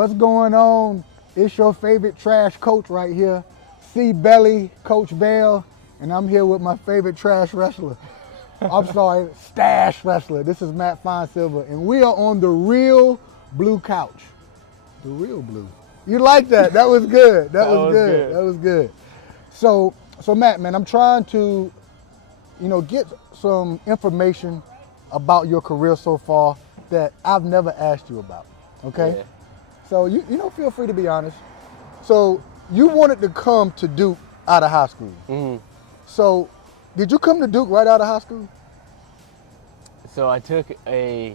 What's going on? It's your favorite trash coach right here, seebelllee, Coach Bell, and I'm here with my favorite trash wrestler. I'm sorry, stash wrestler. This is Matt Finesilver, and we are on the real blue couch. The real blue. You like that? That was good. That was good. That was good. So Matt, man, I'm trying to, get some information about your career so far that I've never asked you about. Okay? Yeah. So you feel free to be honest. So you wanted to come to Duke out of high school. Mm-hmm. So did you come to Duke right out of high school? So I took a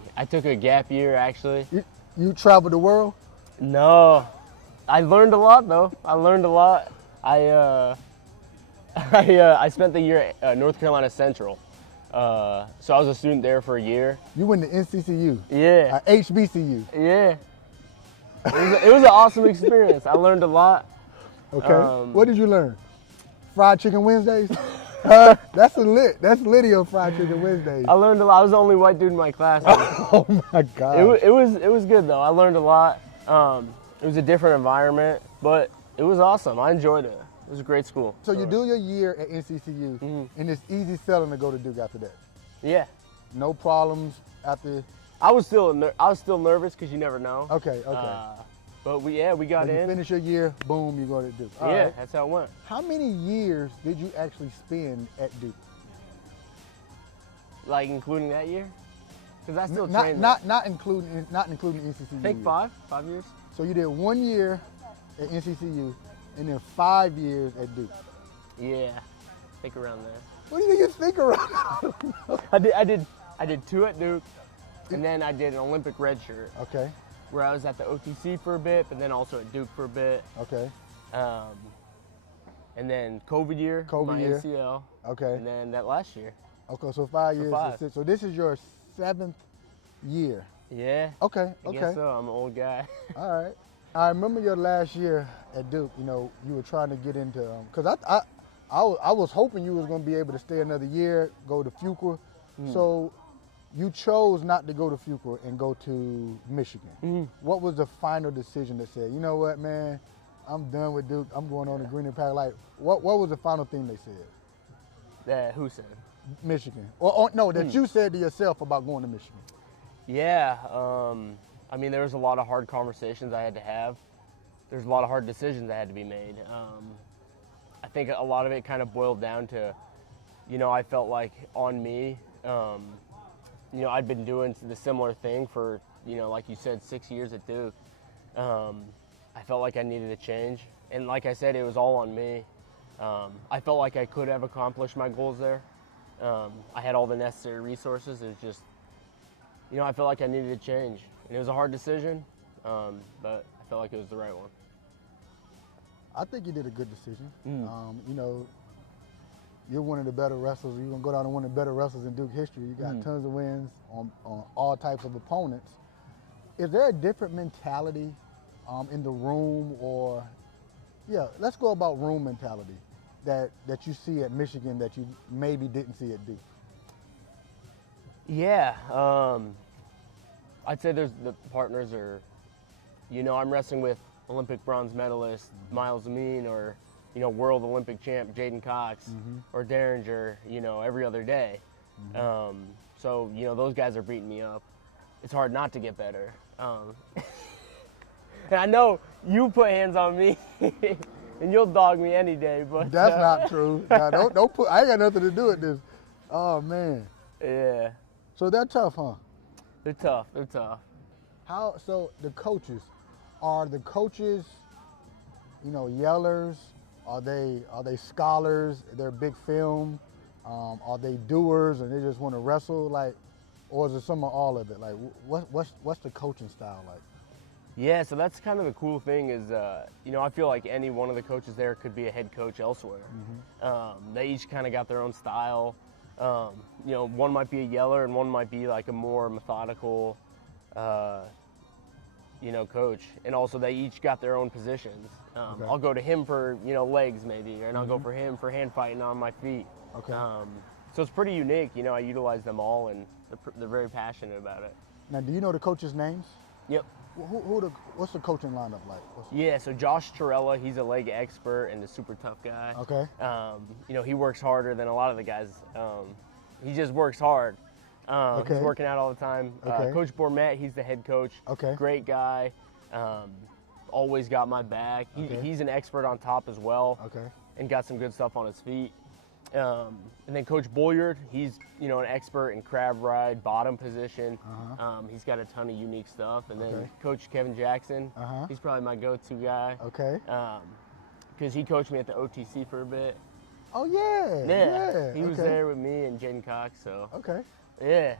gap year actually. You traveled the world? No, I learned a lot though. I learned a lot. I spent the year at North Carolina Central. So I was a student there for a year. You went to NCCU? Yeah. HBCU? Yeah. It was an awesome experience. I learned a lot. Okay. What did you learn? Fried chicken Wednesdays? That's litty on fried chicken Wednesdays. I learned a lot. I was the only white dude in my class. Oh my God. It was good though. I learned a lot. It was a different environment, but it was awesome. I enjoyed it. It was a great school. So you do your year at NCCU, and it's easy selling to go to Duke after that. Yeah. No problems after. I was still nervous because you never know. Okay. But we got in. You finish your year, boom, you go to Duke. All yeah, right. That's how it went. How many years did you actually spend at Duke? Like including that year? Because I still trained. Not including NCCU. I think 5 years. So you did 1 year at NCCU, and then 5 years at Duke. Yeah, I think around there. What do you think around? I did 2 at Duke, and then I did an Olympic red shirt. Okay. Where I was at the OTC for a bit, but then also at Duke for a bit. Okay. And then COVID year, my ACL. Okay. And then that last year. Okay, so 5 years. 5. So this is your 7th year. Yeah. Okay. I guess so. I'm an old guy. All right. I remember your last year at Duke. You were trying to get into because I was hoping you was going to be able to stay another year, go to Fuqua. So you chose not to go to Fuqua and go to Michigan. What was the final decision that said, you know what, man, I'm done with Duke. I'm going on to Green and Pack. Like, what was the final thing they said? Who said? Michigan. Or no, that you said to yourself about going to Michigan. Yeah. I mean, there was a lot of hard conversations I had to have. There's a lot of hard decisions that had to be made. I think a lot of it kind of boiled down to, I felt like on me, I'd been doing the similar thing for, like you said, 6 years at Duke. I felt like I needed a change. And like I said, it was all on me. I felt like I could have accomplished my goals there. I had all the necessary resources. It was just, I felt like I needed a change. And it was a hard decision, but I felt like it was the right one. I think you did a good decision. You're one of the better wrestlers. You're going to go down to one of the better wrestlers in Duke history. You got tons of wins on all types of opponents. Is there a different mentality in the room let's go about room mentality that you see at Michigan that you maybe didn't see at Duke? Yeah. I'd say the partners are, I'm wrestling with Olympic bronze medalist Miles Amin or, world Olympic champ Jaden Cox or Derringer, every other day. So, those guys are beating me up. It's hard not to get better. And I know you put hands on me and you'll dog me any day, but that's not true. Nah, don't put. I ain't got nothing to do with this. Oh man. Yeah. So they're tough, huh? They're tough. They're tough. So the coaches, are the coaches, yellers? Are they scholars? They're big film. Are they doers and they just want to wrestle? Like, or is it some of all of it? Like, what's the coaching style like? Yeah, so that's kind of the cool thing is, I feel like any one of the coaches there could be a head coach elsewhere. They each kind of got their own style. One might be a yeller and one might be like a more methodical, coach. And also they each got their own positions. Okay. I'll go to him for, legs maybe, and I'll go for him for hand fighting on my feet. Okay. So it's pretty unique. I utilize them all and they're very passionate about it. Now, do you know the coaches' names? Yep. What's the coaching lineup like? Yeah, so Josh Torella, he's a leg expert and a super tough guy. Okay. He works harder than a lot of the guys. He just works hard. Okay. He's working out all the time. Okay. Coach Bourmet, he's the head coach. Okay. Great guy. Always got my back. He's an expert on top as well. Okay. And got some good stuff on his feet. And then Coach Boyard, he's an expert in crab ride, bottom position. He's got a ton of unique stuff. And then Coach Kevin Jackson, he's probably my go-to guy. Okay. Because he coached me at the OTC for a bit. Oh yeah. He was there with me and Jaden Cox. So. Okay. Yeah.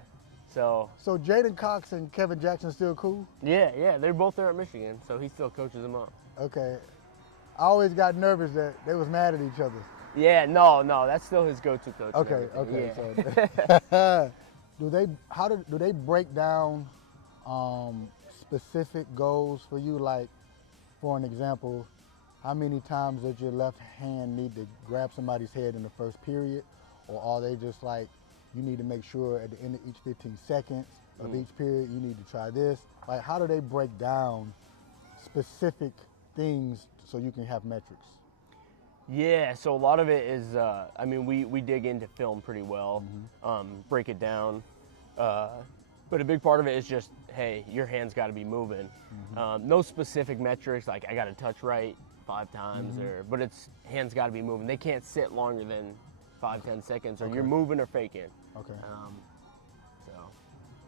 So Jaden Cox and Kevin Jackson still cool? Yeah, they're both there at Michigan, so he still coaches them up. Okay. I always got nervous that they was mad at each other. Yeah, no, that's still his go-to coach. Okay. Yeah. So, do they break down specific goals for you? Like, for an example, how many times does your left hand need to grab somebody's head in the first period, or are they just like, you need to make sure at the end of each 15 seconds of each period you need to try this? Like, how do they break down specific things so you can have metrics? Yeah, so a lot of it is, we dig into film pretty well, break it down. But a big part of it is just, hey, your hand's got to be moving. No specific metrics, like I got to touch right 5 times, but it's hands got to be moving. They can't sit longer than 5-10 seconds, or you're moving or faking. Okay. So.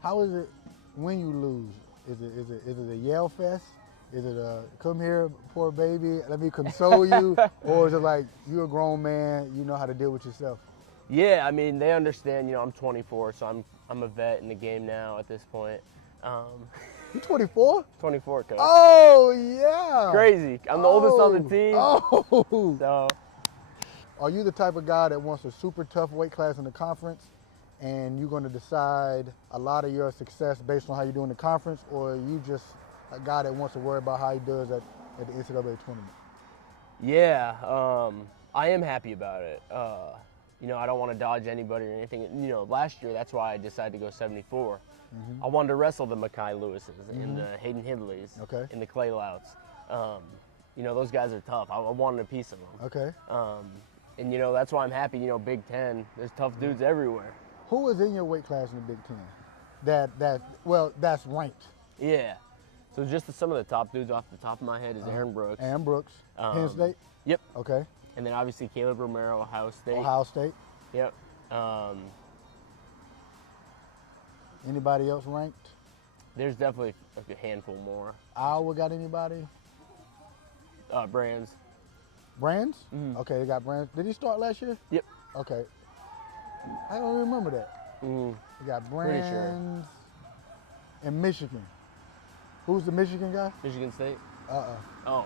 How is it when you lose? Is it a yell fest? Is it a come here, poor baby, let me console you? Or is it like, you're a grown man, you know how to deal with yourself? Yeah, I mean, they understand, I'm 24, so I'm a vet in the game now at this point. You 24? 24, coach. Oh, yeah. Crazy. I'm the oldest on the team. Oh. So. Are you the type of guy that wants a super tough weight class in the conference, and you're going to decide a lot of your success based on how you do in the conference, or are you just a guy that wants to worry about how he does at the NCAA tournament? Yeah, I am happy about it. I don't want to dodge anybody or anything. Last year, that's why I decided to go 74. I wanted to wrestle the Mekhi Lewises and the Hayden Hidleys and the Clay Louts. Those guys are tough. I wanted a piece of them. Okay. And that's why I'm happy. Big Ten, there's tough dudes everywhere. Who is in your weight class in the Big Ten? That's ranked. Yeah. So just some of the top dudes off the top of my head is Aaron Brooks. Aaron Brooks. Penn State? Yep. Okay. And then obviously Caleb Romero, Ohio State. Ohio State. Yep. Anybody else ranked? There's definitely a handful more. Iowa got anybody? Brands. Brands? Okay, they got Brands. Did he start last year? Yep. Okay. I don't remember that. They got Brands. Sure. And Michigan. Who's the Michigan guy? Michigan State. Oh.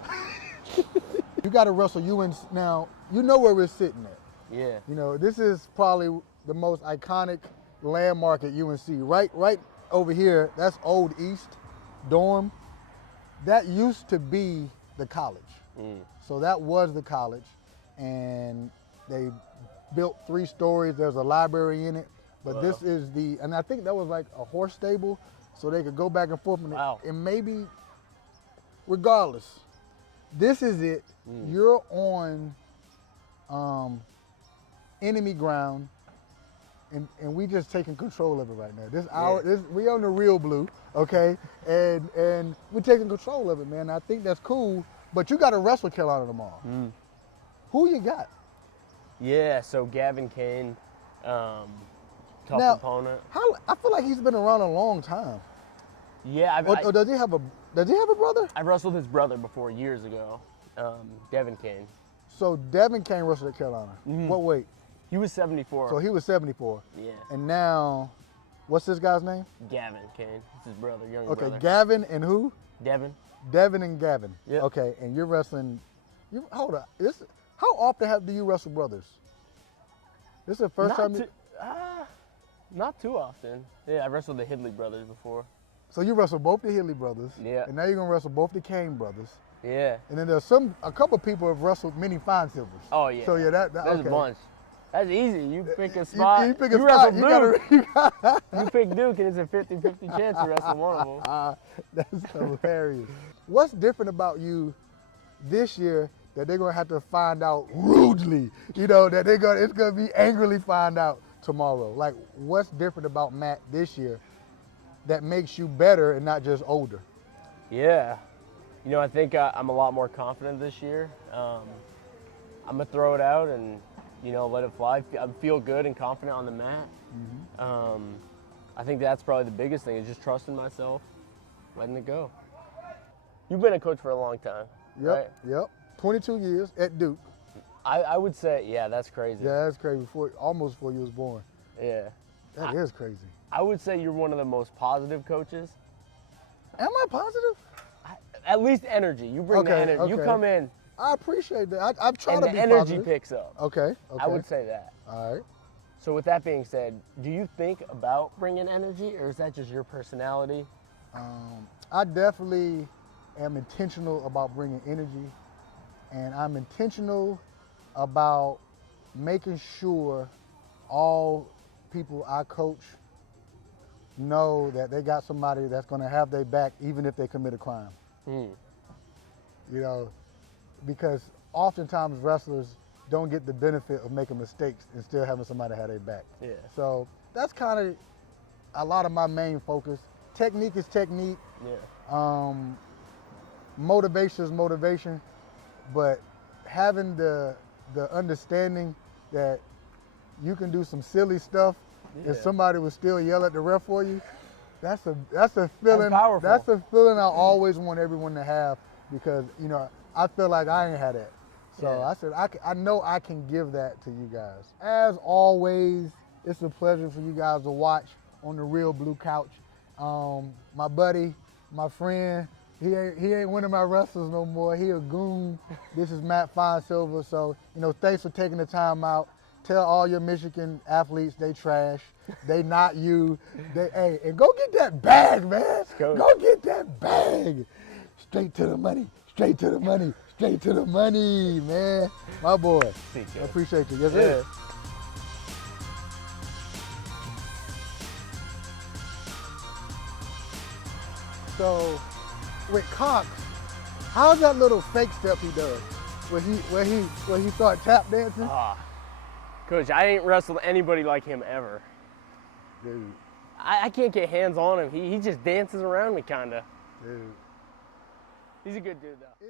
You got to wrestle UNC. Now, you know where we're sitting at. Yeah. This is probably the most iconic landmark at UNC. Right over here, that's Old East Dorm. That used to be the college. So that was the college. And they built 3 stories. There's a library in it. But this is and I think that was like a horse stable, so they could go back and forth. And maybe, regardless, this is it. You're on enemy ground, and we just taking control of it right now. We on the real blue, okay? And we're taking control of it, man. I think that's cool. But you got to wrestle Carolina tomorrow. Who you got? Yeah, so Gavin Kane, tough opponent. I feel like he's been around a long time. Yeah. Or does he have a brother? I wrestled his brother before years ago, Devin Kane. So Devin Kane wrestled at Carolina. What weight? He was 74. So he was 74. Yeah. And now, what's this guy's name? Gavin Kane. It's his brother, younger brother. Okay, Gavin and who? Devin. Devin and Gavin. Yep. Okay, and you're wrestling. Hold on. How often do you wrestle brothers? This is the first time? Not too often. Yeah, I wrestled the Hidley brothers before. So you wrestle both the Hidley brothers. Yeah. And now you're gonna wrestle both the Kane brothers. Yeah. And then there's a couple people have wrestled many Finesilvers. Oh yeah. So yeah, there's okay. a bunch. That's easy. You pick a spot. You pick a you spot. wrestle Duke. You gotta, You pick Duke, and it's a 50-50 chance you wrestle one of them. That's hilarious. What's different about you this year that they're gonna have to find out rudely? You know, that it's gonna be angrily find out tomorrow. Like, what's different about Matt this year that makes you better and not just older? Yeah. You know, I think I'm a lot more confident this year. I'm gonna throw it out and, you know, let it fly. I feel good and confident on the mat. I think that's probably the biggest thing, is just trusting myself, letting it go. You've been a coach for a long time, right? Yep. 22 years at Duke. I would say, yeah, that's crazy. Yeah, that's crazy. Almost before you was born. Yeah. That is crazy. I would say you're one of the most positive coaches. Am I positive? At least energy. You bring the energy. You come in. I appreciate that. I'm trying and to be the energy positive. picks up. Okay. I would say that. All right. So with that being said, do you think about bringing energy, or is that just your personality? I definitely am intentional about bringing energy, and I'm intentional about making sure all people I coach know that they got somebody that's going to have their back even if they commit a crime. You know, because oftentimes wrestlers don't get the benefit of making mistakes and still having somebody have their back. Yeah. So that's kind of a lot of my main focus. Technique is technique. Yeah. Motivation is motivation, but having the understanding that you can do some silly stuff and somebody will still yell at the ref for you, that's a feeling. That's powerful. That's a feeling I always want everyone to have, because, you know, I feel like I ain't had that. So I said, I know I can give that to you guys. As always, it's a pleasure for you guys to watch on the Real Blue Couch. My buddy, my friend, he ain't one of my wrestlers no more. He a goon. This is Matt Finesilver. So, you know, thanks for taking the time out. Tell all your Michigan athletes they trash. They not you. Hey, and go get that bag, man. Go get that bag. Straight to the money. Straight to the money. Straight to the money, man. My boy. I appreciate you. Yes, sir. So, with Cox, how's that little fake step he does? Where he start tap dancing? Coach, I ain't wrestled anybody like him ever. Dude. I can't get hands on him. He just dances around me, kinda. Dude. He's a good dude, though.